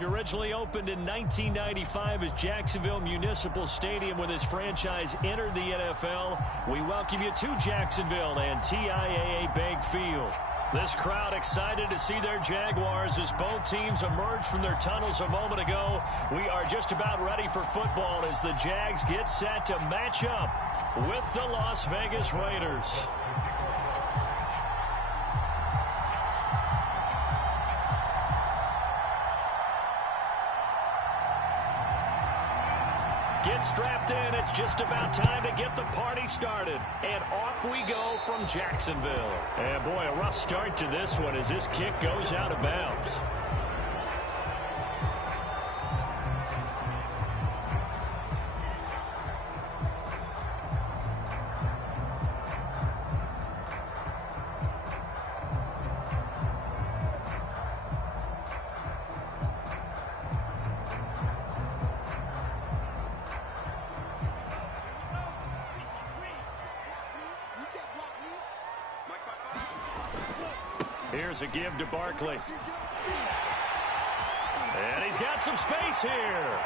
Originally opened in 1995 as Jacksonville Municipal Stadium when this franchise entered the NFL. We welcome you to Jacksonville and TIAA Bank Field. This crowd excited to see their Jaguars as both teams emerged from their tunnels a moment ago. We are just about ready for football as the Jags get set to match up with the Las Vegas Raiders. Get strapped in. It's just about time to get the party started. And off we go from Jacksonville. And boy, a rough start to this one as this kick goes out of bounds. Here's a give to Barkley. And he's got some space here.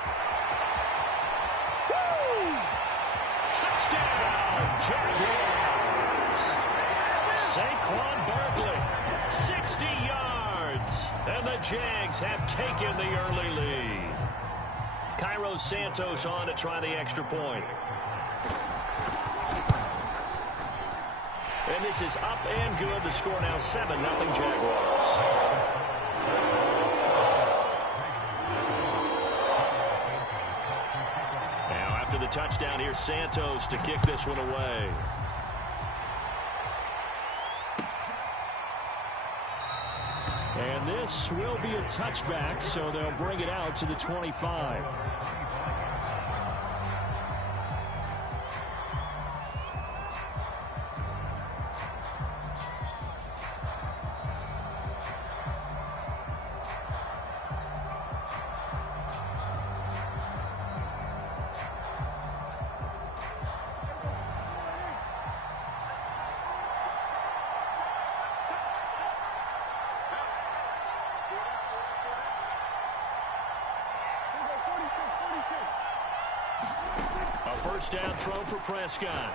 Woo! Touchdown, Jaguars. Saquon Barkley, 60 yards. And the Jags have taken the early lead. Cairo Santos on to try the extra point. And this is up and good. The score now 7-0 Jaguars. Now after the touchdown, here's Santos to kick this one away. And this will be a touchback, so they'll bring it out to the 25. First down throw for Prescott.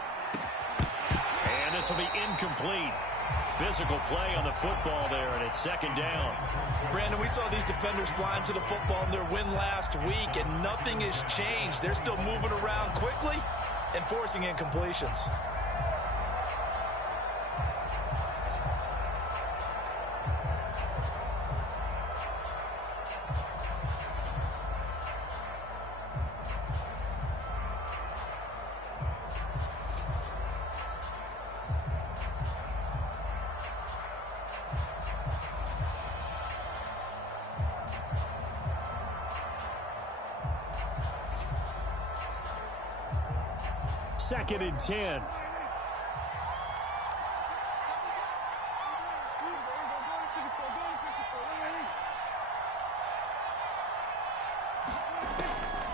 And this will be incomplete. Physical play on the football there, and it's second down. Brandon, we saw these defenders flying to the football in their win last week, and nothing has changed. They're still moving around quickly and forcing incompletions. Second and 10.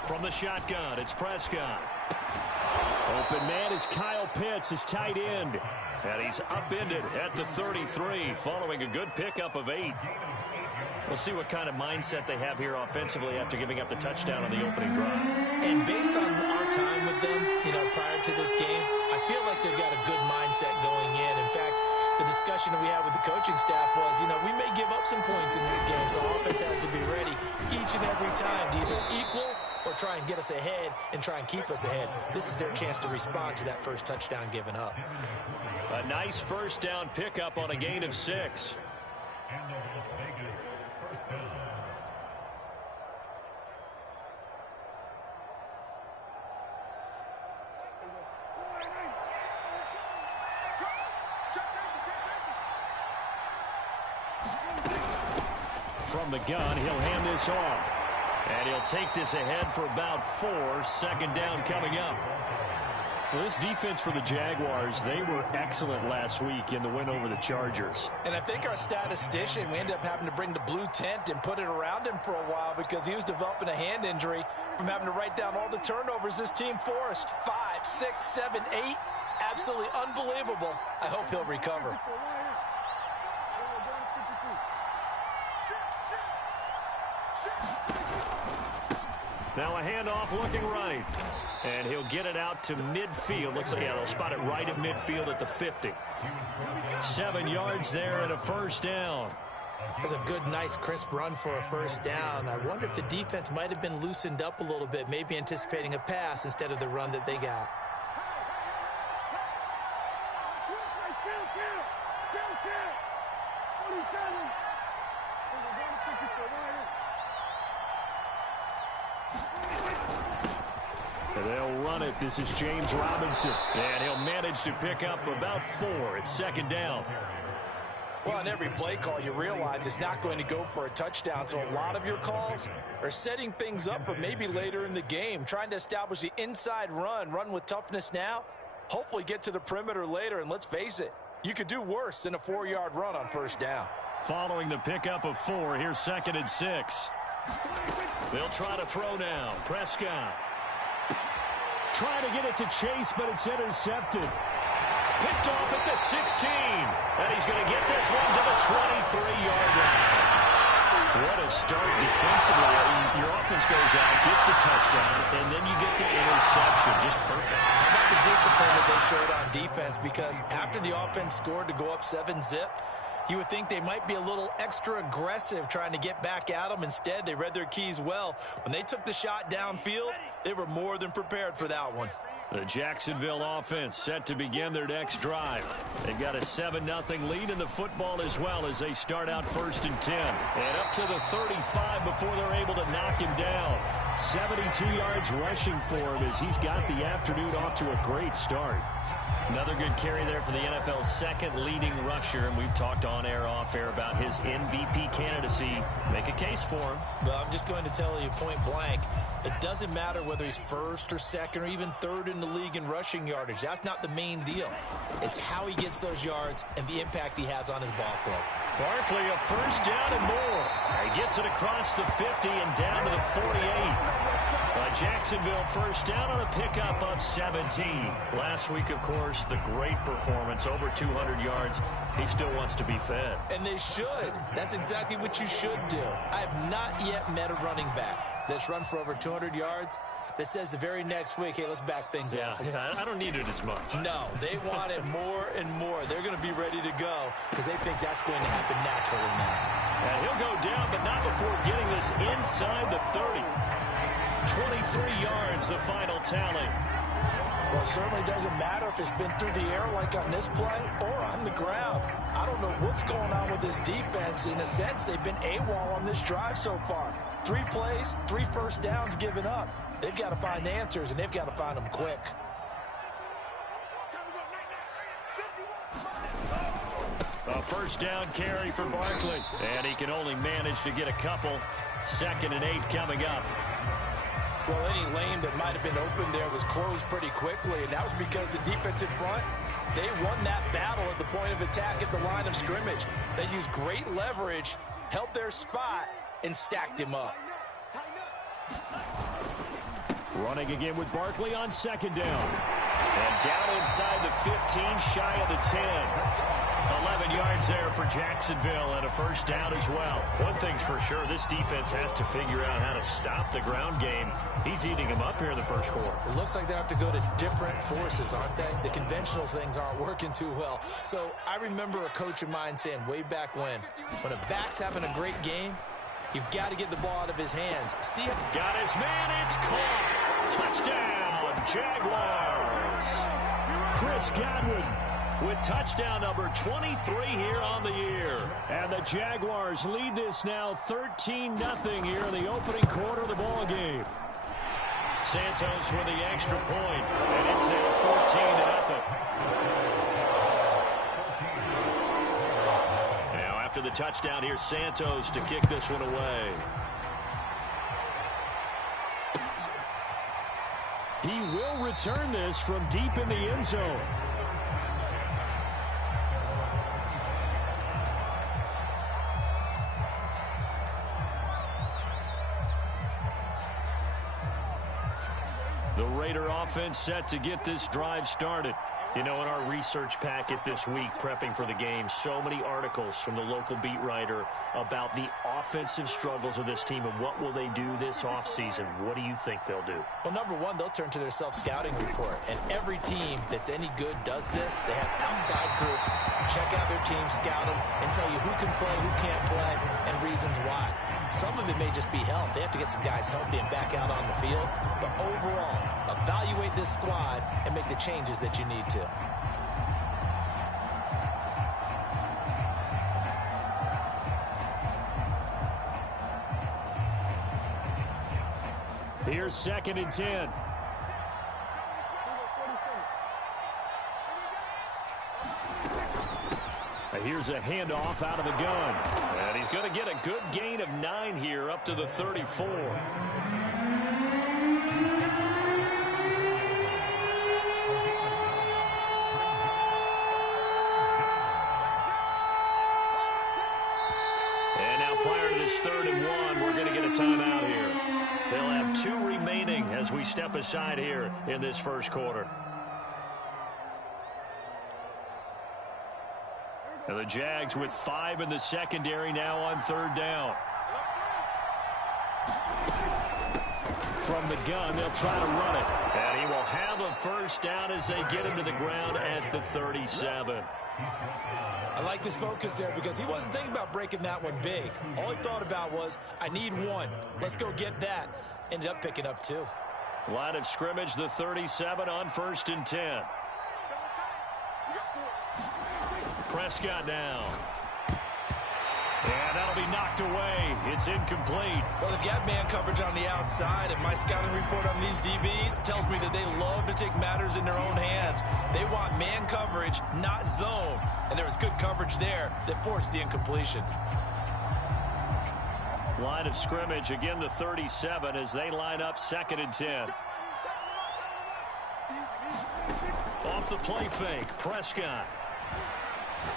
From the shotgun, it's Prescott. Open man is Kyle Pitts, his tight end. And he's upended at the 33 following a good pickup of 8. We'll see what kind of mindset they have here offensively after giving up the touchdown on the opening drive. And based on our time with them, prior to this game, I feel like they've got a good mindset going in. In fact, the discussion that we had with the coaching staff was, we may give up some points in this game, so offense has to be ready each and every time to either equal or try and get us ahead and try and keep us ahead. This is their chance to respond to that first touchdown given up. A nice first down pickup on a gain of 6. From the gun, he'll hand this off. And he'll take this ahead for about 4. Second down coming up. Well, this defense for the Jaguars, they were excellent last week in the win over the Chargers. And I think our statistician, we ended up having to bring the blue tent and put it around him for a while because he was developing a hand injury from having to write down all the turnovers this team forced. 5, 6, 7, 8. Absolutely unbelievable. I hope he'll recover. Now a handoff looking right. And he'll get it out to midfield. Looks like, yeah, they'll spot it right at midfield at the 50. 7 yards there and a first down. That's a good, nice, crisp run for a first down. I wonder if the defense might have been loosened up a little bit, maybe anticipating a pass instead of the run that they got. They'll run it. This is James Robinson. And he'll manage to pick up about 4. It's second down. Well, on every play call, you realize it's not going to go for a touchdown. So a lot of your calls are setting things up for maybe later in the game, trying to establish the inside run with toughness now, hopefully get to the perimeter later. And let's face it, you could do worse than a 4-yard run on first down. Following the pickup of 4, here's 2nd and 6. They'll try to throw now. Prescott. Trying to get it to Chase, but it's intercepted. Picked off at the 16. And he's going to get this one to the 23-yard line. What a start defensively. I mean, your offense goes out, gets the touchdown, and then you get the interception. Just perfect. How about the discipline that they showed on defense? Because after the offense scored to go up 7-zip, you would think they might be a little extra aggressive trying to get back at them. Instead, they read their keys well. When they took the shot downfield, they were more than prepared for that one. The Jacksonville offense set to begin their next drive. They've got a 7-0 lead in the football as well as they start out 1st and 10. And up to the 35 before they're able to knock him down. 72 yards rushing for him as he's got the afternoon off to a great start. Another good carry there for the NFL's 2nd leading rusher, and we've talked on air, off air about his MVP candidacy. Make a case for him. Well, I'm just going to tell you point blank, it doesn't matter whether he's 1st or 2nd or even 3rd in the league in rushing yardage. That's not the main deal. It's how he gets those yards and the impact he has on his ball club. Barkley, a first down and more. He gets it across the 50 and down to the 48. Jacksonville first down on a pickup of 17. Last week, of course, the great performance, over 200 yards. He still wants to be fed. And they should. That's exactly what you should do. I have not yet met a running back that's run for over 200 yards that says the very next week, hey, let's back things up. Yeah, I don't need it as much. No, they want it more and more. They're going to be ready to go because they think that's going to happen naturally now. And he'll go down, but not before getting this inside the 30. 23 yards, the final tally. Well, it certainly doesn't matter if it's been through the air like on this play or on the ground. I don't know what's going on with this defense. In a sense, they've been AWOL on this drive so far. 3 plays, 3 first downs given up. They've got to find answers, and they've got to find them quick. A first down carry for Barkley. And he can only manage to get a couple. 2nd and 8 coming up. Well, any lane that might have been open there was closed pretty quickly, and that was because the defensive front, they won that battle at the point of attack at the line of scrimmage. They used great leverage, held their spot, and stacked him up. Running again with Barkley on 2nd down. And down inside the 15, shy of the 10. 11 yards there for Jacksonville and a first down as well. One thing's for sure, this defense has to figure out how to stop the ground game. He's eating them up here in the first quarter. It looks like they have to go to different forces, aren't they? The conventional things aren't working too well. So I remember a coach of mine saying way back when a back's having a great game, you've got to get the ball out of his hands. See him. Got his man. It's caught. Touchdown, Jaguars. Chris Godwin with touchdown number 23 here on the year. And the Jaguars lead this now 13-0 here in the opening quarter of the ball game. Santos with the extra point, and it's now 14-0. Now after the touchdown, here's Santos to kick this one away. He will return this from deep in the end zone. The Raider offense set to get this drive started. You know, in our research packet this week, prepping for the game, so many articles from the local beat writer about the offensive struggles of this team and what will they do this offseason. What do you think they'll do? Well, number one, they'll turn to their self-scouting report. And every team that's any good does this. They have outside groups, check out their team, scout them, and tell you who can play, who can't play, and reasons why. Some of it may just be health. They have to get some guys healthy and back out on the field. But overall, evaluate this squad and make the changes that you need to. Here's 2nd and 10. Here's a handoff out of the gun. And he's going to get a good gain of 9 here up to the 34. And now prior to this 3rd and 1, we're going to get a timeout here. They'll have 2 remaining as we step aside here in this first quarter. And the Jags with 5 in the secondary now on 3rd down. From the gun, they'll try to run it. And he will have a first down as they get him to the ground at the 37. I liked his focus there because he wasn't thinking about breaking that one big. All he thought about was, I need 1. Let's go get that. Ended up picking up 2. Line of scrimmage, the 37 on 1st and 10. Prescott now. And that'll be knocked away. It's incomplete. Well, they've got man coverage on the outside, and my scouting report on these DBs tells me that they love to take matters in their own hands. They want man coverage, not zone. And there was good coverage there that forced the incompletion. Line of scrimmage, again the 37 as they line up 2nd and 10. Off the play fake, Prescott.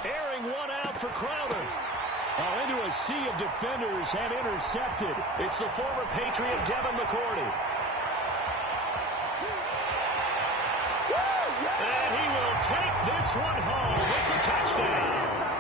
Airing one out for Crowder. Oh, into a sea of defenders and intercepted. It's the former Patriot Devin McCourty. And he will take this one home. It's a touchdown.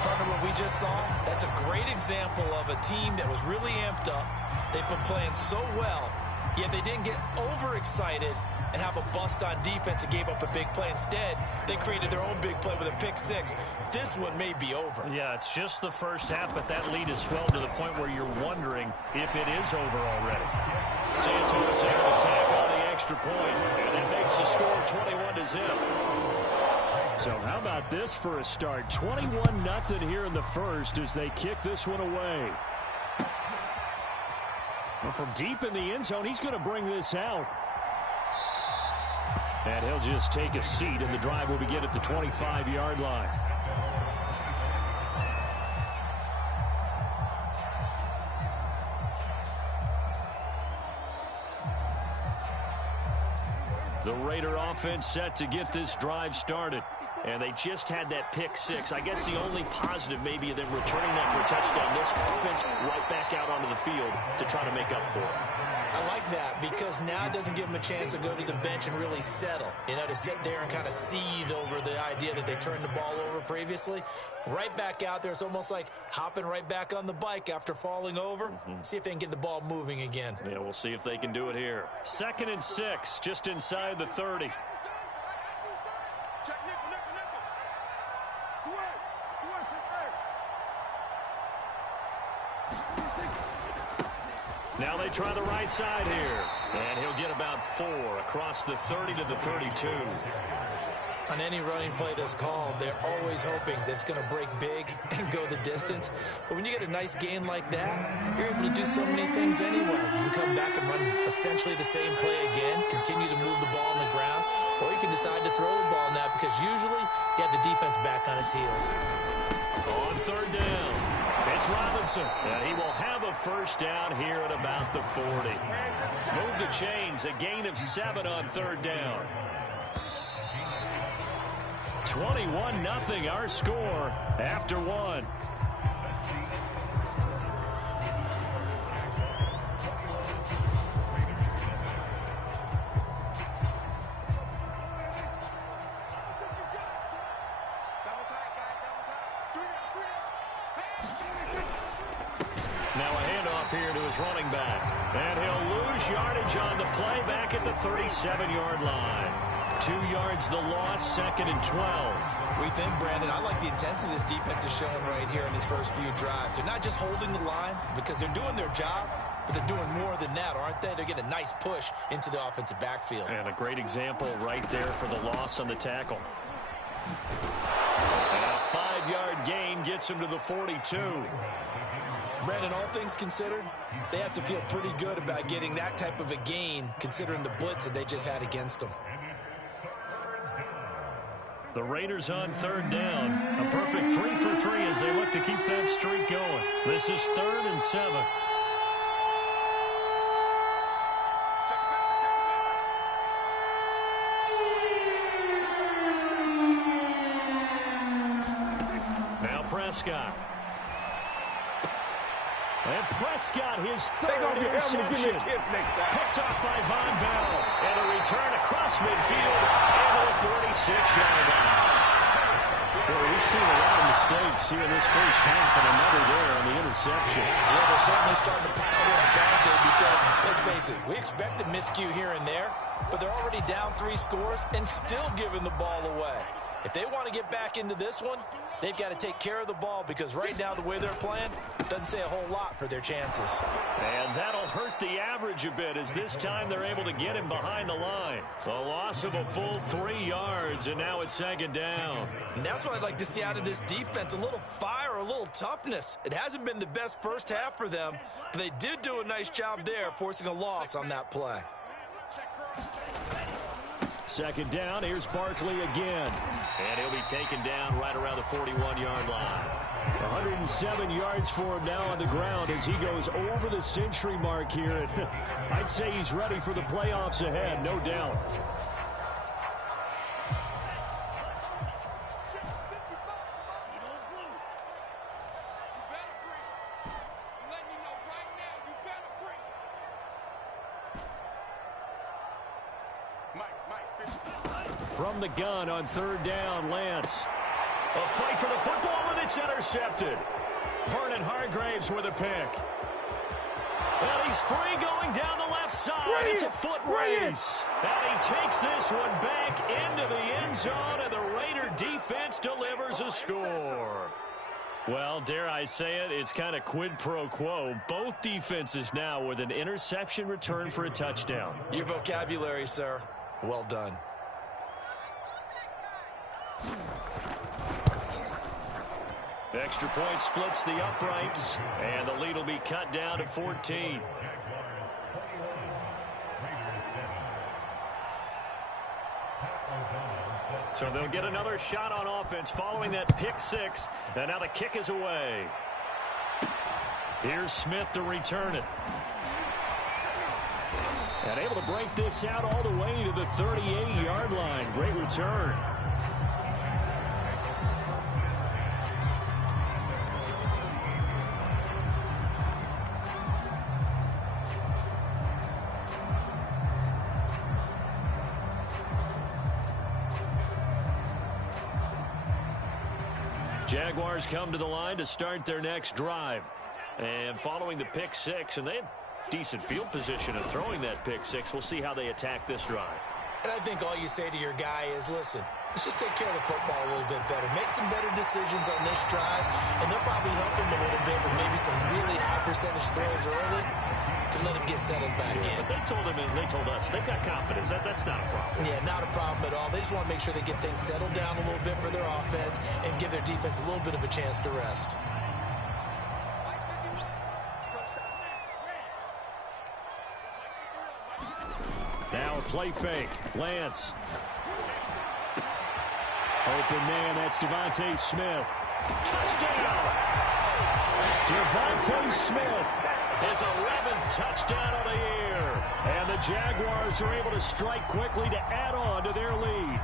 Partner, what we just saw, that's a great example of a team that was really amped up. They've been playing so well, yet they didn't get overexcited and have a bust on defense and gave up a big play. Instead, they created their own big play with a pick 6. This one may be over. Yeah, it's just the first half, but that lead has swelled to the point where you're wondering if it is over already. Santos able to tack on the extra point, and that makes the score 21-0. So how about this for a start? 21-0 here in the first as they kick this one away. Well, from deep in the end zone, he's going to bring this out. And he'll just take a seat, and the drive will begin at the 25-yard line. The Raider offense set to get this drive started. And they just had that pick 6. I guess the only positive maybe of them returning that for a touchdown. This offense right back out onto the field to try to make up for it. I like that because now it doesn't give them a chance to go to the bench and really settle. You know, to sit there and kind of seethe over the idea that they turned the ball over previously. Right back out there. It's almost like hopping right back on the bike after falling over. See if they can get the ball moving again. Yeah, we'll see if they can do it here. 2nd and 6, just inside the 30. Now they try the right side here. And he'll get about 4 across the 30 to the 32. On any running play that's called, they're always hoping that it's going to break big and go the distance. But when you get a nice gain like that, you're able to do so many things anyway. You can come back and run essentially the same play again, continue to move the ball on the ground, or you can decide to throw the ball now because usually you have the defense back on its heels. On 3rd down, it's Robinson, and he will have a first down here at about the 40. Move the chains, a gain of 7 on 3rd down. 21-0 our score after 1. off here to his running back. And he'll lose yardage on the play back at the 37-yard line. 2 yards the loss, 2nd and 12. We think, Brandon, I like the intensity this defense is showing right here in these first few drives. They're not just holding the line because they're doing their job, but they're doing more than that, aren't they? They're getting a nice push into the offensive backfield. And a great example right there for the loss on the tackle. And a 5-yard gain gets him to the 42. Brandon, all things considered, they have to feel pretty good about getting that type of a gain considering the blitz that they just had against them. The Raiders on 3rd down. A perfect 3 for 3 as they look to keep that streak going. This is 3rd and 7. Now Prescott. And Prescott, his 3rd interception. Picked off by Von Bell. And a return across midfield into the 46-yard line. Well, we've seen a lot of mistakes here in this first half, and another there on the interception. Yeah, they're certainly starting to pile up bad there because, let's face it, we expect a miscue here and there, but they're already down 3 scores and still giving the ball away. If they want to get back into this one, they've got to take care of the ball because right now the way they're playing doesn't say a whole lot for their chances. And that'll hurt the average a bit as this time they're able to get him behind the line. A loss of a full 3 yards, and now it's 2nd down. And that's what I'd like to see out of this defense, a little fire, a little toughness. It hasn't been the best first half for them, but they did do a nice job there forcing a loss on that play. 2nd down, here's Barkley again. And he'll be taken down right around the 41-yard line. 107 yards for him now on the ground as he goes over the century mark here. And I'd say he's ready for the playoffs ahead, no doubt. From the gun on 3rd down, Lance. A fight for the football, and it's intercepted. Vernon Hargraves with a pick. Well, he's free going down the left side. It's a foot race. And he takes this one back into the end zone, and the Raider defense delivers a score. Well, dare I say it, it's kind of quid pro quo. Both defenses now with an interception return for a touchdown. Your vocabulary, sir. Well done. Extra point splits the uprights, and the lead will be cut down to 14. So they'll get another shot on offense following that pick 6, and now the kick is away. Here's Smith to return it. And able to break this out all the way to the 38-yard line. Great return. Jaguars come to the line to start their next drive. And following the pick 6, and they had decent field position of throwing that pick 6. We'll see how they attack this drive. And I think all you say to your guy is, listen, let's just take care of the football a little bit better. Make some better decisions on this drive, and they'll probably help him a little bit with maybe some really high percentage throws early to let him get settled back in. But they told him and they told us they've got confidence. That's not a problem. Yeah, not a problem at all. They just want to make sure they get things settled down a little bit for their offense and give their defense a little bit of a chance to rest. Now a play fake. Lance. Open man, that's Devontae Smith. Touchdown! Devontae Smith, his 11th touchdown of the year. And the Jaguars are able to strike quickly to add on to their lead.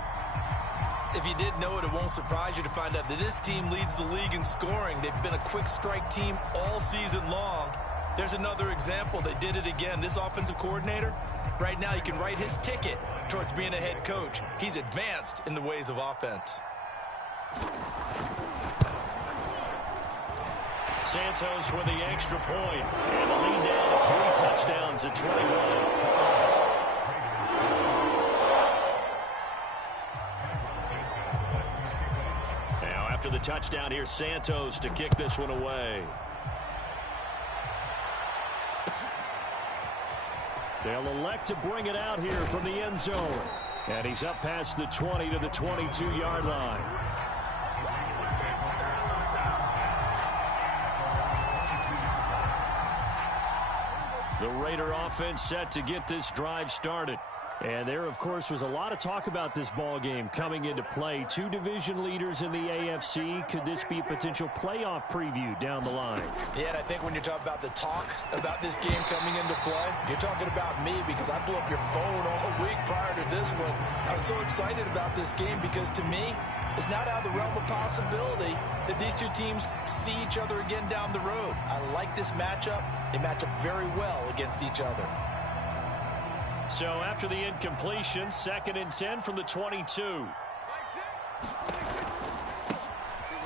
If you didn't know it, it won't surprise you to find out that this team leads the league in scoring. They've been a quick strike team all season long. There's another example. They did it again. This offensive coordinator, right now, you can write his ticket towards being a head coach. He's advanced in the ways of offense. Santos with the extra point. And the lead now to 3 touchdowns at 21. Now after the touchdown, here's Santos to kick this one away. They'll elect to bring it out here from the end zone. And he's up past the 20 to the 22-yard line. The Raider offense set to get this drive started. And there, of course, was a lot of talk about this ball game coming into play. 2 division leaders in the AFC. Could this be a potential playoff preview down the line? Yeah, and I think when you're talking about the talk about this game coming into play, you're talking about me because I blew up your phone all week prior to this one. I was so excited about this game because, to me, it's not out of the realm of possibility that these two teams see each other again down the road. I like this matchup. They match up very well against each other. So after the incompletion, 2nd and 10 from the 22.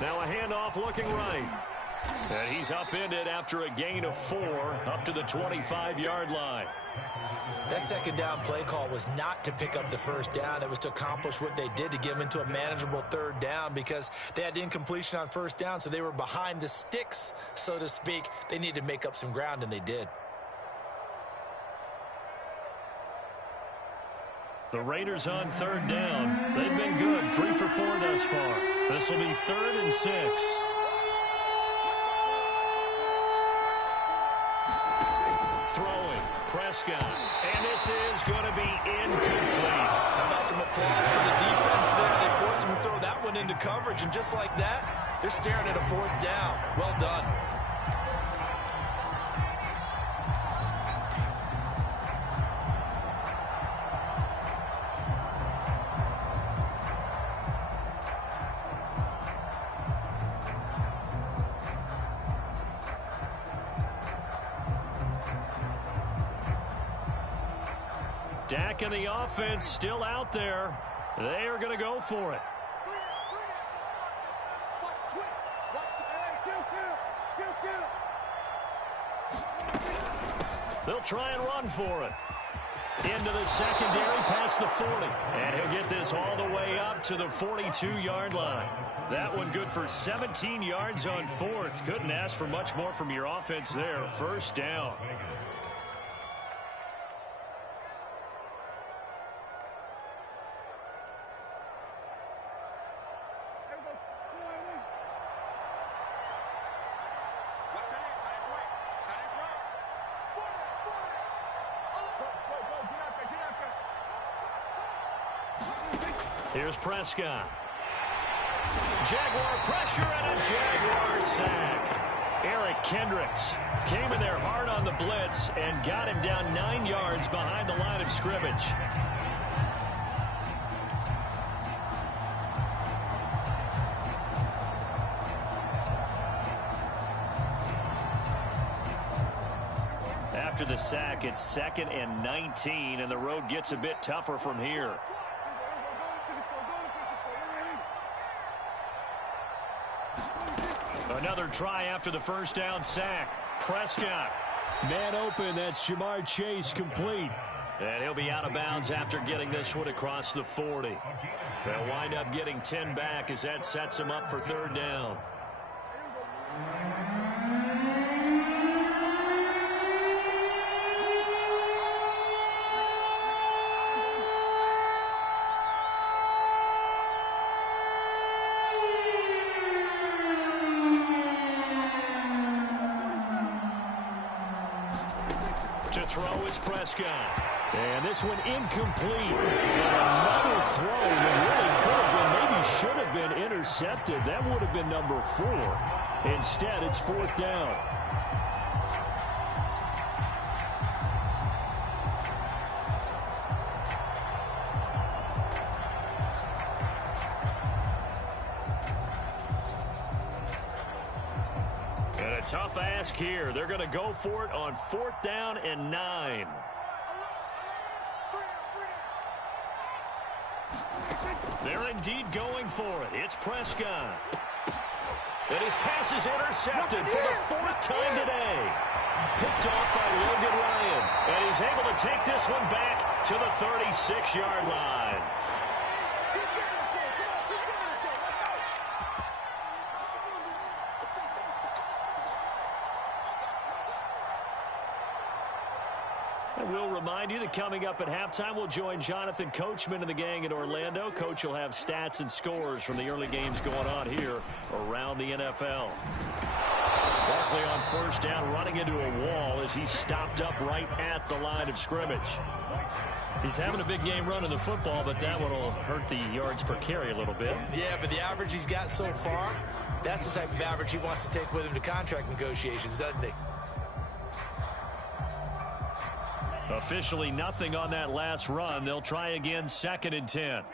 Now a handoff looking right. And he's upended after a gain of 4 up to the 25-yard line. That second down play call was not to pick up the first down. It was to accomplish what they did to get them into a manageable 3rd down because they had incompletion on 1st down, so they were behind the sticks, so to speak. They needed to make up some ground, and they did. The Raiders on 3rd down. They've been good, 3 for 4 thus far. This will be 3rd and 6. Throwing, Prescott. And this is going to be incomplete. How about some applause for the defense there? They forced him to throw that one into coverage, and just like that, they're staring at a 4th down. Well done. Dak and the offense still out there. They are going to go for it. They'll try and run for it. Into the secondary past the 40. And he'll get this all the way up to the 42-yard line. That one good for 17 yards on 4th. Couldn't ask for much more from your offense there. 1st down. Here's Prescott. Jaguar pressure and a Jaguar sack. Eric Kendricks came in there hard on the blitz and got him down 9 yards behind the line of scrimmage. After the sack, it's 2nd and 19, and the road gets a bit tougher from here. Another try after the 1st down sack. Prescott. Man open, that's Jamar Chase complete. And he'll be out of bounds after getting this one across the 40. They'll wind up getting 10 back as that sets him up for 3rd down. To throw is Prescott. And this one incomplete. And another throw that really could have been, maybe should have been intercepted. That would have been number 4. Instead, it's 4th down. Tough ask here. They're going to go for it on 4th down and 9. They're indeed going for it. It's Prescott. And his pass is intercepted for the 4th time today. Picked off by Logan Ryan. And he's able to take this one back to the 36-yard line. And we'll remind you that coming up at halftime, we'll join Jonathan Coachman and the gang in Orlando. Coach will have stats and scores from the early games going on here around the NFL. Barkley on first down, running into a wall as he's stopped up right at the line of scrimmage. He's having a big game running the football, but that one will hurt the yards per carry a little bit. Yeah, but the average he's got so far, that's the type of average he wants to take with him to contract negotiations, doesn't he? Officially nothing on that last run. They'll try again, 2nd and 10.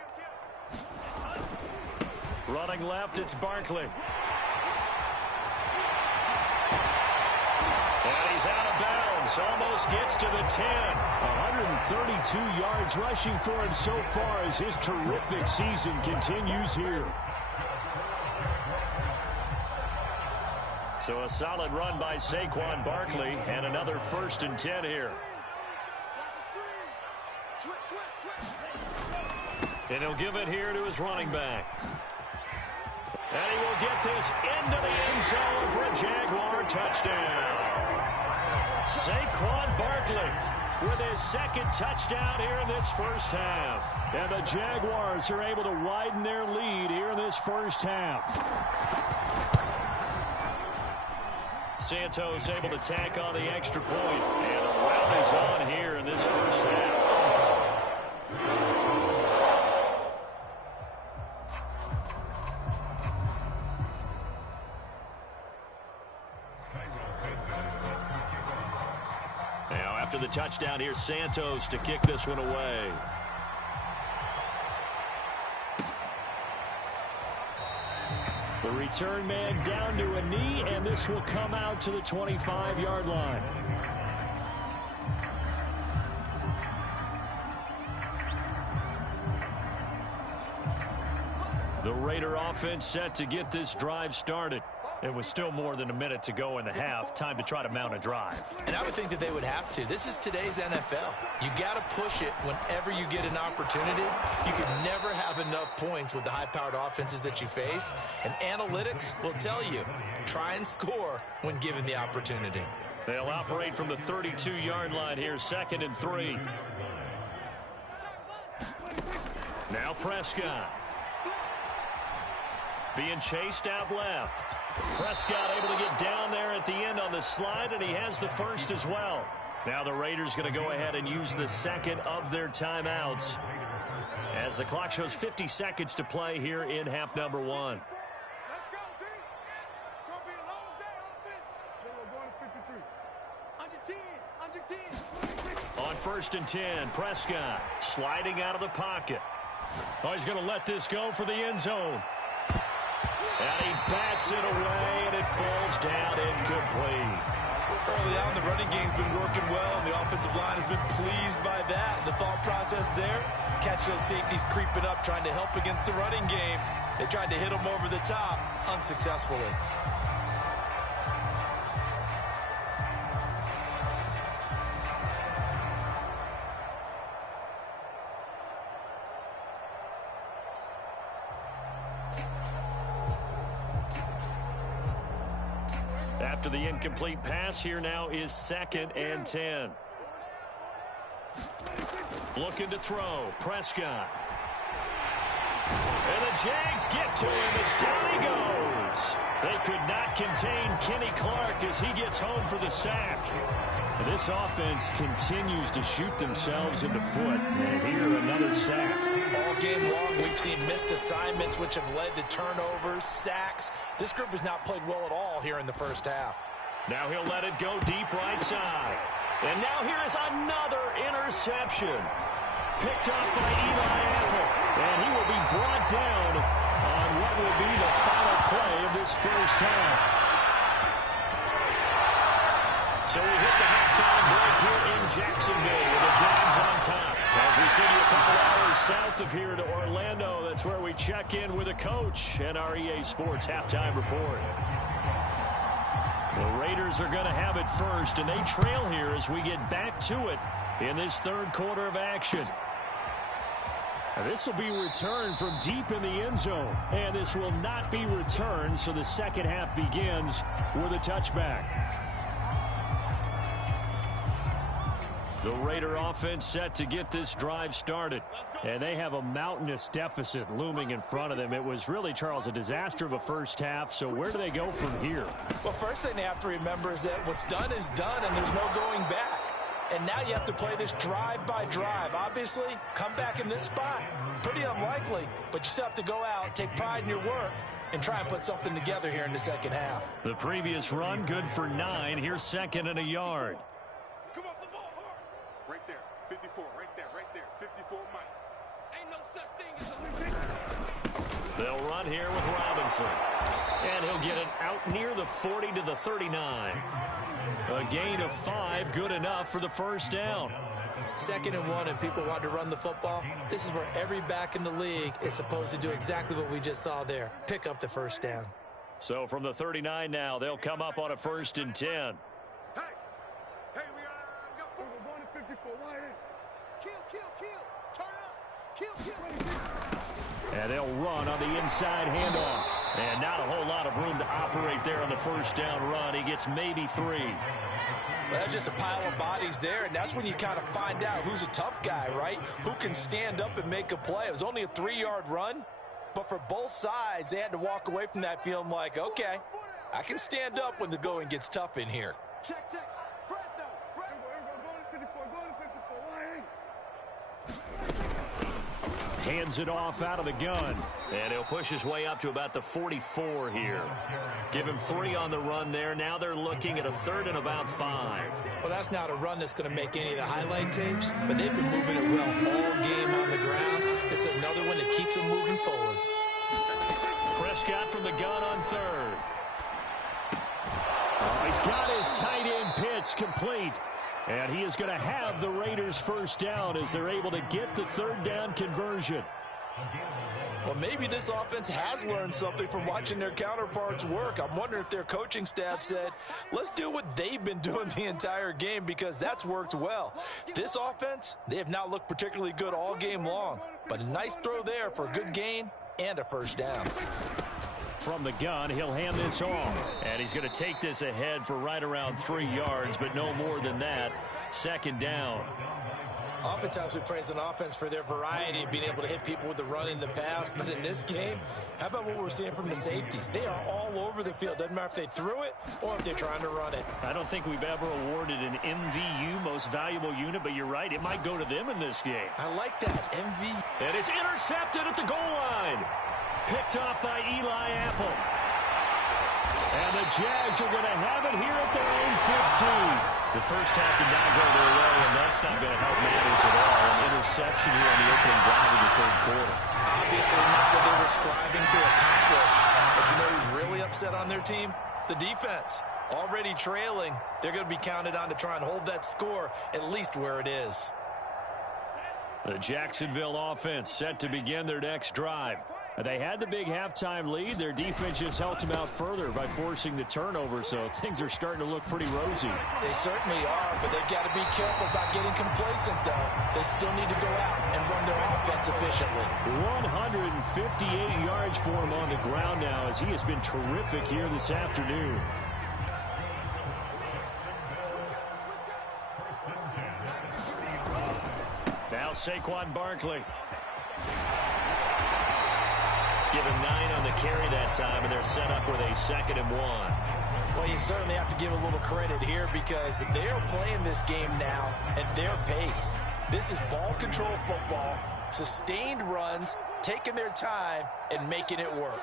Running left, it's Barkley. And he's out of bounds. Almost gets to the 10. 132 yards rushing for him so far as his terrific season continues here. So a solid run by Saquon Barkley and another 1st and 10 here. And he'll give it here to his running back. And he will get this into the end zone for a Jaguar touchdown. Saquon Barkley with his 2nd touchdown here in this first half. And the Jaguars are able to widen their lead here in this first half. Santos able to tack on the extra point. And the rout is on here in this first half. Now after the touchdown, here's Santos to kick this one away. The return man down to a knee, and this will come out to the 25-yard line. The Raider offense set to get this drive started. It was still more than a minute to go in the half. Time to try to mount a drive. And I would think that they would have to. This is today's NFL. You got to push it whenever you get an opportunity. You can never have enough points with the high-powered offenses that you face. And analytics will tell you, try and score when given the opportunity. They'll operate from the 32-yard line here, 2nd and 3. Now Prescott. Being chased out left. Prescott able to get down there at the end on the slide, and he has the first as well. Now the Raiders going to go ahead and use the 2nd of their timeouts as the clock shows 50 seconds to play here in half number 1. Let's go, D. It's going to be a long day offense. On 1st and 10, Prescott sliding out of the pocket. Oh, he's going to let this go for the end zone. And he bats it away, and it falls down incomplete. Early on, the running game's been working well, and the offensive line has been pleased by that. The thought process there, catch those safeties creeping up, trying to help against the running game. They tried to hit them over the top, unsuccessfully. After the incomplete pass, here now is 2nd and 10. Looking to throw. Prescott. And the Jags get to him as down he goes. They could not contain Kenny Clark as he gets home for the sack. This offense continues to shoot themselves in the foot. And here, another sack. All game long, we've seen missed assignments, which have led to turnovers, sacks. This group has not played well at all here in the first half. Now he'll let it go deep right side. And now here is another interception. Picked up by Eli Apple. And he will be brought down on what will be the final play of this first half. So we hit the halftime break here in Jacksonville with the Jags on top. As we send you a couple hours south north of here to Orlando. That's where we check in with a coach and our EA Sports halftime report. The Raiders are going to have it first, and they trail here as we get back to it in this third quarter of action. And this will be returned from deep in the end zone, and this will not be returned, so the second half begins with a touchback. The Raider offense set to get this drive started. And they have a mountainous deficit looming in front of them. It was really, Charles, a disaster of a first half. So where do they go from here? Well, first thing they have to remember is that what's done is done, and there's no going back. And now you have to play this drive by drive. Obviously, come back in this spot, pretty unlikely. But you still have to go out, take pride in your work, and try and put something together here in the second half. The previous run, good for 9. Here's second and a yard. Come up the ball hard. Right there. 54. Right there. 54 Mike. Ain't no such thing as a They'll run here with Robinson. And he'll get it out near the 40 to the 39. A gain of 5, good enough for the first down. 2nd and 1, and people want to run the football. This is where every back in the league is supposed to do exactly what we just saw there. Pick up the first down. So from the 39 now, they'll come up on a 1st and 10. Hey, we got 4. We're going to 54. Why kill. Turn up. Kill. And they'll run on the inside handoff. And not a whole lot of room to operate there on the first down run. He gets maybe 3. Well, that's just a pile of bodies there, and that's when you kind of find out who's a tough guy, right? Who can stand up and make a play. It was only a 3-yard run, but for both sides, they had to walk away from that feeling like, okay, I can stand up when the going gets tough in here. Check. Fresno. Go to 54. Hands it off out of the gun. And he'll push his way up to about the 44 here. Give him 3 on the run there. Now they're looking at a 3rd and about 5. Well, that's not a run that's going to make any of the highlight tapes, but they've been moving it well all game on the ground. This is another one that keeps them moving forward. Prescott from the gun on 3rd. Oh, he's got his tight end pitch complete. And he is going to have the Raiders first down as they're able to get the 3rd down conversion. Well, maybe this offense has learned something from watching their counterparts work. I'm wondering if their coaching staff said, let's do what they've been doing the entire game, because that's worked well. This offense, they have not looked particularly good all game long, but a nice throw there for a good gain and a first down. From the gun, he'll hand this off. And he's going to take this ahead for right around 3 yards, but no more than that. 2nd down. Oftentimes we praise an offense for their variety of being able to hit people with the run in the pass, but in this game, how about what we're seeing from the safeties? They are all over the field. Doesn't matter if they threw it or if they're trying to run it. I don't think we've ever awarded an MVU, most valuable unit, but you're right, it might go to them in this game. I like that, MV. And it's intercepted at the goal line. Picked off by Eli Apple. And the Jags are going to have it here at their own 15. The first half did not go their way, and that's not going to help matters at all. An interception here on the opening drive of the 3rd quarter. Obviously not what they were striving to accomplish. But you know who's really upset on their team? The defense. Already trailing, they're going to be counted on to try and hold that score at least where it is. The Jacksonville offense set to begin their next drive. They had the big halftime lead. Their defense just helped them out further by forcing the turnover, so things are starting to look pretty rosy. They certainly are, but they've got to be careful about getting complacent, though. They still need to go out and run their offense efficiently. 158 yards for him on the ground now, as he has been terrific here this afternoon. Now Saquon Barkley. Give him 9 on the carry that time, and they're set up with a 2nd and 1. Well, you certainly have to give a little credit here because they are playing this game now at their pace. This is ball control football, sustained runs, taking their time, and making it work.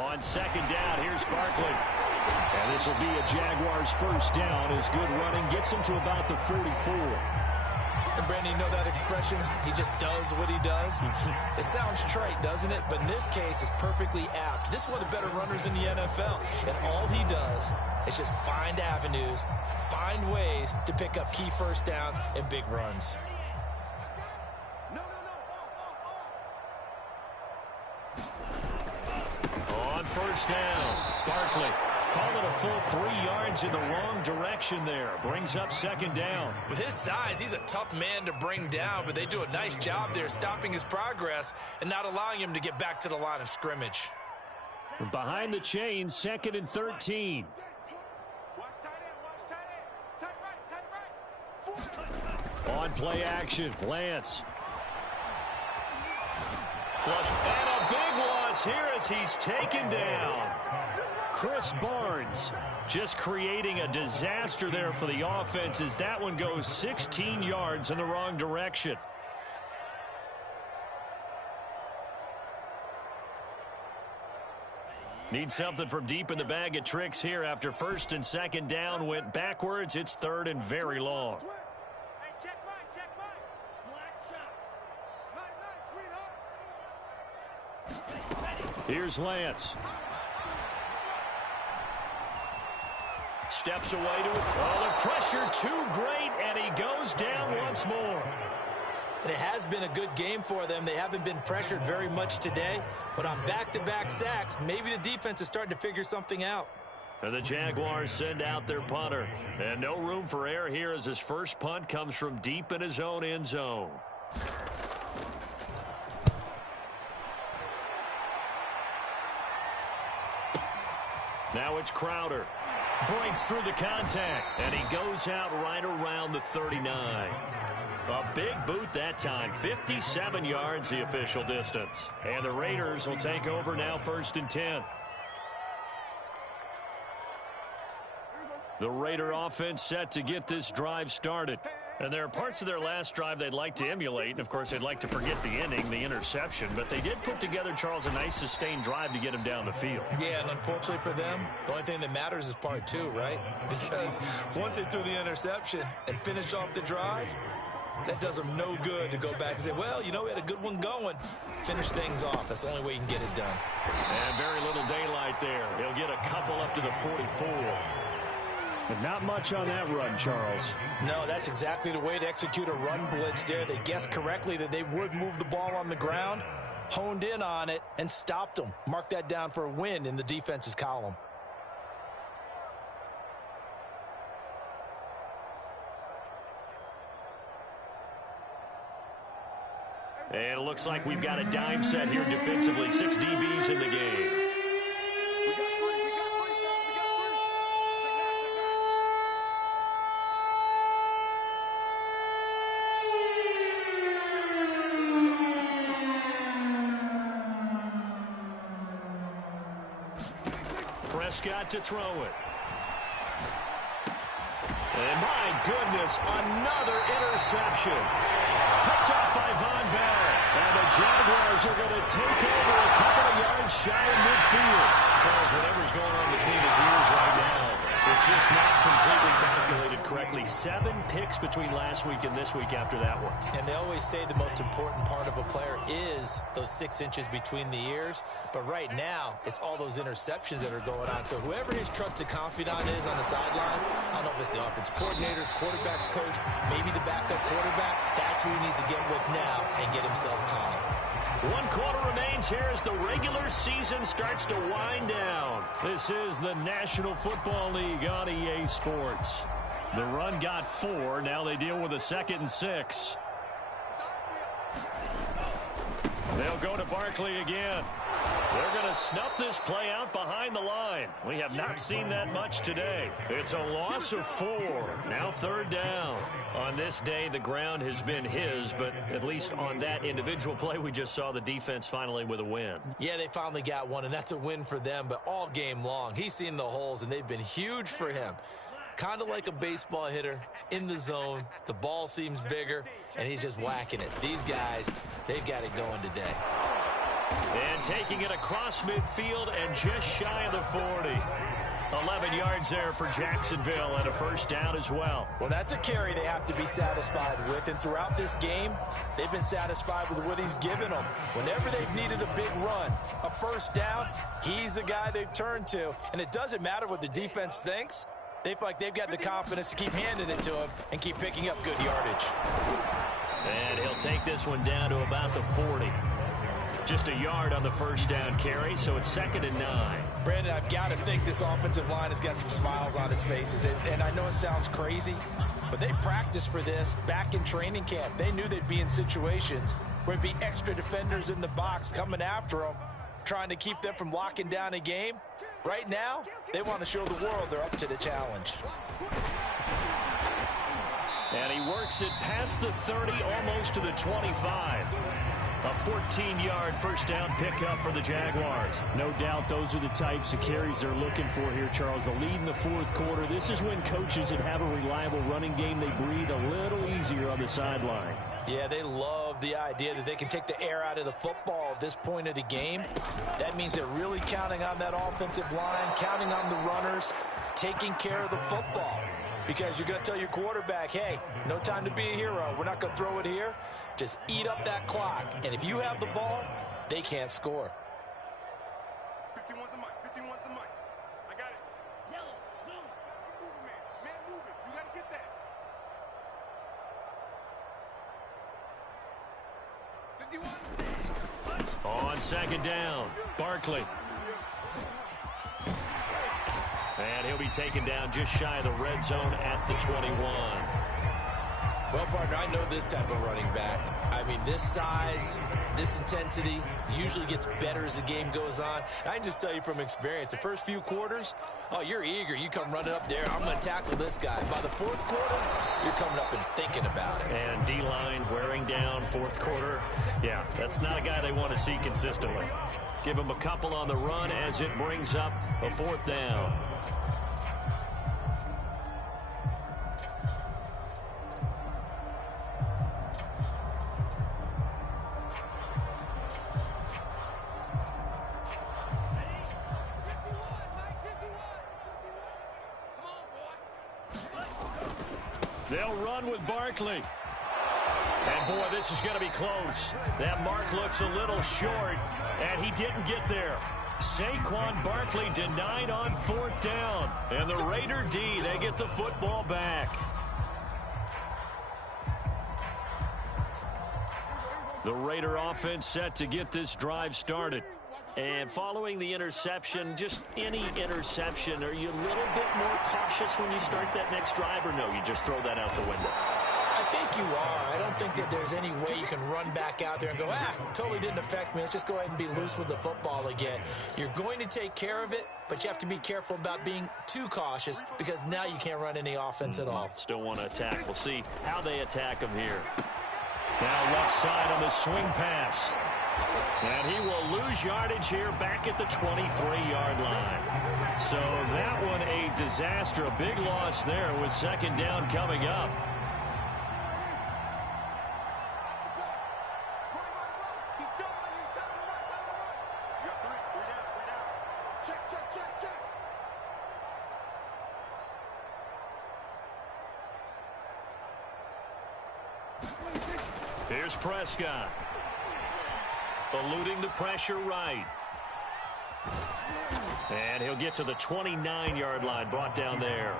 On 2nd down, here's Barkley. And this will be a Jaguars first down as good running gets him to about the 44. And Brandon, you know that expression? He just does what he does. It sounds trite, doesn't it? But in this case, it's perfectly apt. This is one of the better runners in the NFL. And all he does is just find avenues, find ways to pick up key first downs and big runs. On first down, Barkley called it a full 3 yards in the wrong direction there. Brings up second down. With his size, he's a tough man to bring down, but they do a nice job there stopping his progress and not allowing him to get back to the line of scrimmage. Behind the chains, 2nd and 13. Watch tight end. Tight right. On play action, Lance. Flush, and a big loss here as he's taken down. Chris Barnes just creating a disaster there for the offense as that one goes 16 yards in the wrong direction. Need something from deep in the bag of tricks here after 1st and 2nd down went backwards. It's 3rd and very long. Hey, check right. Black shot. Nice, sweetheart. Here's Lance. Steps away to it. Oh, the pressure too great, and he goes down once more. And it has been a good game for them. They haven't been pressured very much today, but on back-to-back sacks, maybe the defense is starting to figure something out. And the Jaguars send out their punter. And no room for error here as his first punt comes from deep in his own end zone. Now it's Crowder. Breaks through the contact, and he goes out right around the 39. A big boot that time. 57 yards the official distance. And the Raiders will take over now 1st and 10. The Raider offense set to get this drive started. And there are parts of their last drive they'd like to emulate. And, of course, they'd like to forget the ending, the interception. But they did put together, Charles, a nice sustained drive to get him down the field. Yeah, and unfortunately for them, the only thing that matters is part 2, right? Because once they threw the interception and finished off the drive, that does them no good to go back and say, well, you know, we had a good one going. Finish things off. That's the only way you can get it done. And very little daylight there. He'll get a couple up to the 44. But not much on that run, Charles. No, that's exactly the way to execute a run blitz there. They guessed correctly that they would move the ball on the ground, honed in on it, and stopped them. Mark that down for a win in the defense's column. And it looks like we've got a dime set here defensively. 6 DBs in the game. We got three. Prescott to throw it. And my goodness, another interception. Picked up by Von Bell. And the Jaguars are going to take over a couple of yards shy of midfield. Charles, whatever's going on between his ears right now, it's just not completely calculated correctly. 7 picks between last week and this week after that one. And they always say the most important part of a player is those 6 inches between the ears. But right now, it's all those interceptions that are going on. So whoever his trusted confidant is on the sidelines, I don't know if it's the offense coordinator, quarterback's coach, maybe the backup quarterback, that's who he needs to get with now and get himself calm. 1 quarter remains here as the regular season starts to wind down. This is the National Football League on EA Sports. The run got 4. Now they deal with a 2nd and 6. They'll go to Barkley again. They're going to snuff this play out behind the line. We have not seen that much today. It's a loss of 4. Now 3rd down. On this day, the ground has been his, but at least on that individual play, we just saw the defense finally with a win. Yeah, they finally got one, and that's a win for them, but all game long, he's seen the holes, and they've been huge for him. Kind of like a baseball hitter in the zone. The ball seems bigger, and he's just whacking it. These guys, they've got it going today. And taking it across midfield and just shy of the 40. 11 yards there for Jacksonville and a 1st down as well. Well, that's a carry they have to be satisfied with, and throughout this game, they've been satisfied with what he's given them. Whenever they've needed a big run, a 1st down, he's the guy they've turned to, and it doesn't matter what the defense thinks. They feel like they've got the confidence to keep handing it to him and keep picking up good yardage. And he'll take this one down to about the 40. Just a yard on the first down carry, so it's 2nd and 9. Brandon, I've got to think this offensive line has got some smiles on its faces. And I know it sounds crazy, but they practiced for this back in training camp. They knew they'd be in situations where there'd be extra defenders in the box coming after them, trying to keep them from locking down a game. Right now, they want to show the world they're up to the challenge. And he works it past the 30, almost to the 25. A 14-yard first down pickup for the Jaguars. No doubt those are the types of carries they're looking for here, Charles. The lead in the fourth quarter. This is when coaches that have a reliable running game, they breathe a little easier on the sideline. Yeah, they love the idea that they can take the air out of the football at this point of the game. That means they're really counting on that offensive line, counting on the runners, taking care of the football. Because you're going to tell your quarterback, hey, no time to be a hero. We're not going to throw it here. Just eat up that clock. And if you have the ball, they can't score. 51's the mic. 51's the mic. I got it. Yellow, blue. Keep moving, man. Man, moving. You got to get that. 51. On 2nd down, Barkley. And he'll be taken down just shy of the red zone at the 21. Well, partner, I know this type of running back. I mean, this size, this intensity usually gets better as the game goes on. I can just tell you from experience, the first few quarters, oh, you're eager. You come running up there, I'm going to tackle this guy. By the fourth quarter, you're coming up and thinking about it. And D-line wearing down fourth quarter. Yeah, that's not a guy they want to see consistently. Give him a couple on the run as it brings up a 4th down. They'll run with Barkley. And, boy, this is going to be close. That mark looks a little short, and he didn't get there. Saquon Barkley denied on 4th down. And the Raider D, they get the football back. The Raider offense set to get this drive started. And following the interception, just any interception, are you a little bit more cautious when you start that next drive, or no, you just throw that out the window? I think you are. I don't think that there's any way you can run back out there and go, totally didn't affect me. Let's just go ahead and be loose with the football again. You're going to take care of it, but you have to be careful about being too cautious because now you can't run any offense at all. Still want to attack. We'll see how they attack him here. Now left side on the swing pass. And he will lose yardage here back at the 23-yard line. So that one a disaster, a big loss there with 2nd down coming up. Here's Prescott. Eluding the pressure right. And he'll get to the 29-yard line, brought down there.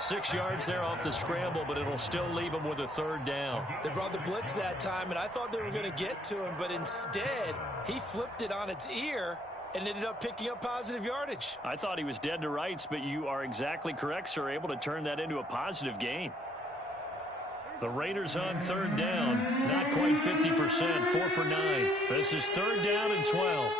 6 yards there off the scramble, but it'll still leave him with a 3rd down. They brought the blitz that time, and I thought they were going to get to him, but instead, he flipped it on its ear and ended up picking up positive yardage. I thought he was dead to rights, but you are exactly correct, sir, able to turn that into a positive gain. The Raiders on 3rd down, not quite 50%, 4 for 9. This is 3rd down and 12.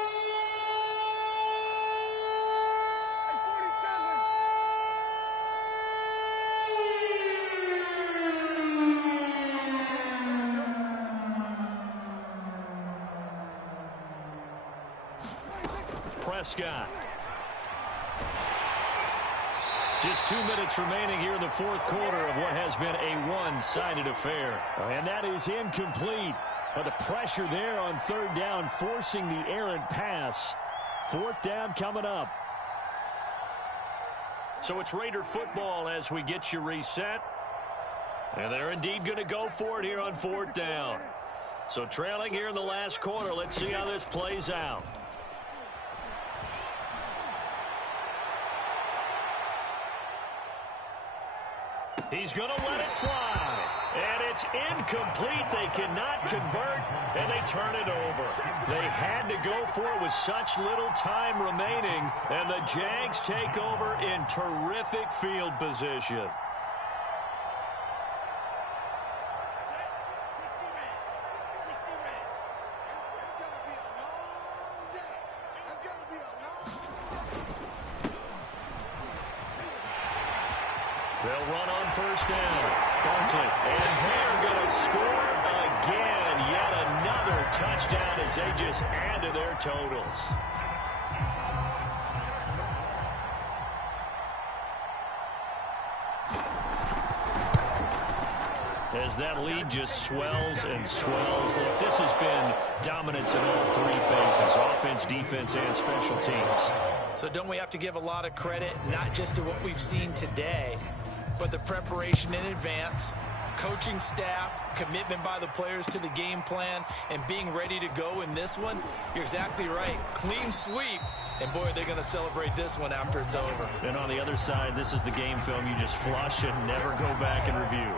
Prescott. Just 2 minutes remaining here in the fourth quarter of what has been a one-sided affair. And that is incomplete. But the pressure there on 3rd down, forcing the errant pass. 4th down coming up. So it's Raider football as we get you reset. And they're indeed going to go for it here on 4th down. So trailing here in the last quarter. Let's see how this plays out. He's going to let it fly. And it's incomplete. They cannot convert, and they turn it over. They had go for it with such little time remaining, and the Jags take over in terrific field position. They'll run on first down. Barkley. And they're going to score again. Yet another touchdown as they just add to their totals. As that lead just swells and swells. Look, this has been dominance in all three phases, offense, defense, and special teams. So don't we have to give a lot of credit, not just to what we've seen today, but the preparation in advance, coaching staff, commitment by the players to the game plan, and being ready to go in this one? You're exactly right. Clean sweep. And, boy, they're going to celebrate this one after it's over. And on the other side, this is the game film you just flush and never go back and review.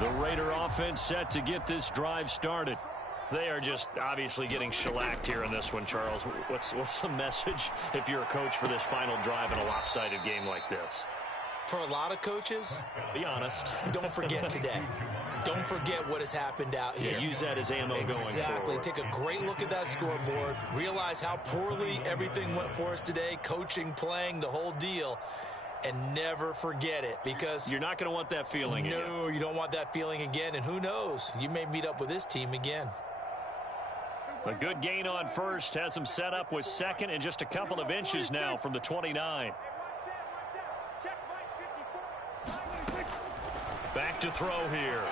The Raider offense set to get this drive started. They are just obviously getting shellacked here in this one, Charles. What's the message if you're a coach for this final drive in a lopsided game like this? For a lot of coaches, be honest. Don't forget today. Don't forget what has happened out here. Yeah, use that as ammo going forward. Exactly. Take a great look at that scoreboard. Realize how poorly everything went for us today. Coaching, playing, the whole deal. And never forget it, because you're not going to want that feeling again. No, you don't want that feeling again. And who knows? You may meet up with this team again. A good gain on first has them set up with second and just a couple of inches now from the 29. Back to throw here.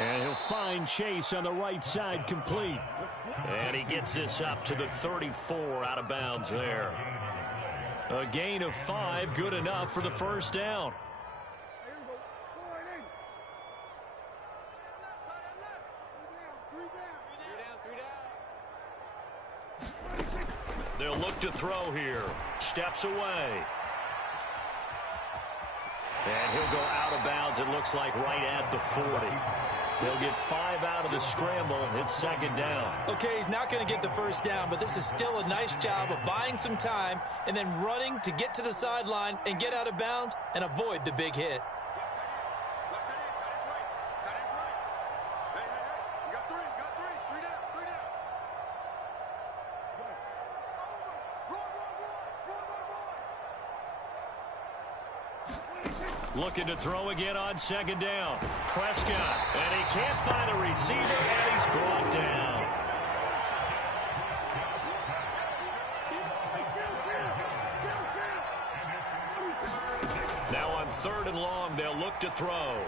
And he'll find Chase on the right side complete. And he gets this up to the 34 out of bounds there. A gain of 5, good enough for the first down. They'll look to throw here. Steps away. And he'll go out of bounds, it looks like, right at the 40. They'll get 5 out of the scramble. It's second down. Okay, he's not going to get the first down, but this is still a nice job of buying some time and then running to get to the sideline and get out of bounds and avoid the big hit. Looking to throw again on second down. Prescott, and he can't find a receiver, and he's brought down. Now on third and long, they'll look to throw.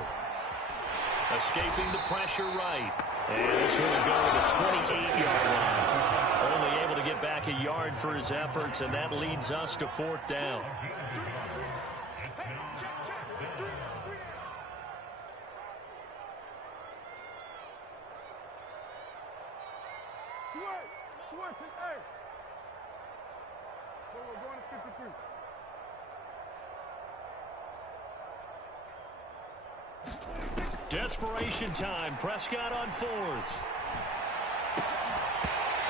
Escaping the pressure right. And this one will go to the 28-yard line. Only able to get back a yard for his efforts, and that leads us to fourth down. Desperation time. Prescott on fourth.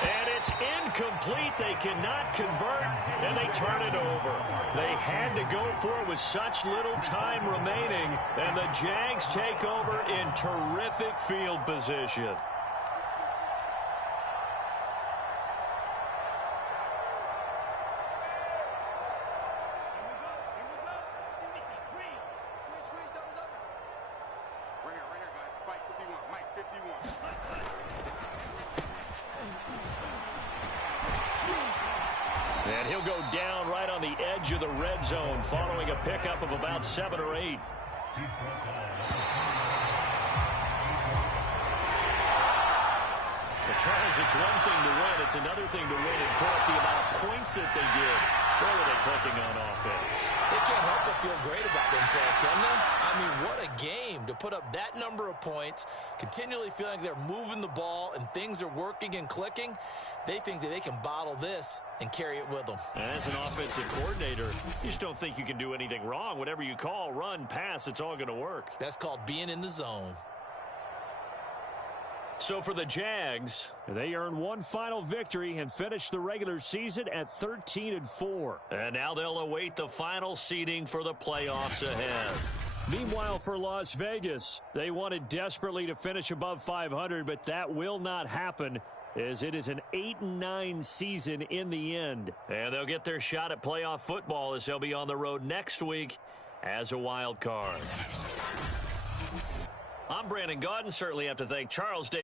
And it's incomplete. They cannot convert, and they turn it over. They had to go for it with such little time remaining, and the Jags take over in terrific field position. And he'll go down right on the edge of the red zone following a pickup of about 7 or 8. Well, Charles, it's one thing to win. It's another thing to win and put up the amount of points that they did. Where were they clicking on offense? They can't help but feel great about their themselves, can they? I mean, what a game to put up that number of points, continually feeling like they're moving the ball and things are working and clicking. They think that they can bottle this and carry it with them. As an offensive coordinator, you just don't think you can do anything wrong. Whatever you call, run, pass, it's all going to work. That's called being in the zone. So for the Jags, they earn one final victory and finish the regular season at 13-4. And now they'll await the final seeding for the playoffs ahead. Meanwhile, for Las Vegas, they wanted desperately to finish above 500, but that will not happen, as it is an 8-9 season in the end. And they'll get their shot at playoff football as they'll be on the road next week as a wild card. I'm Brandon Gaudin. Certainly have to thank Charles Davis.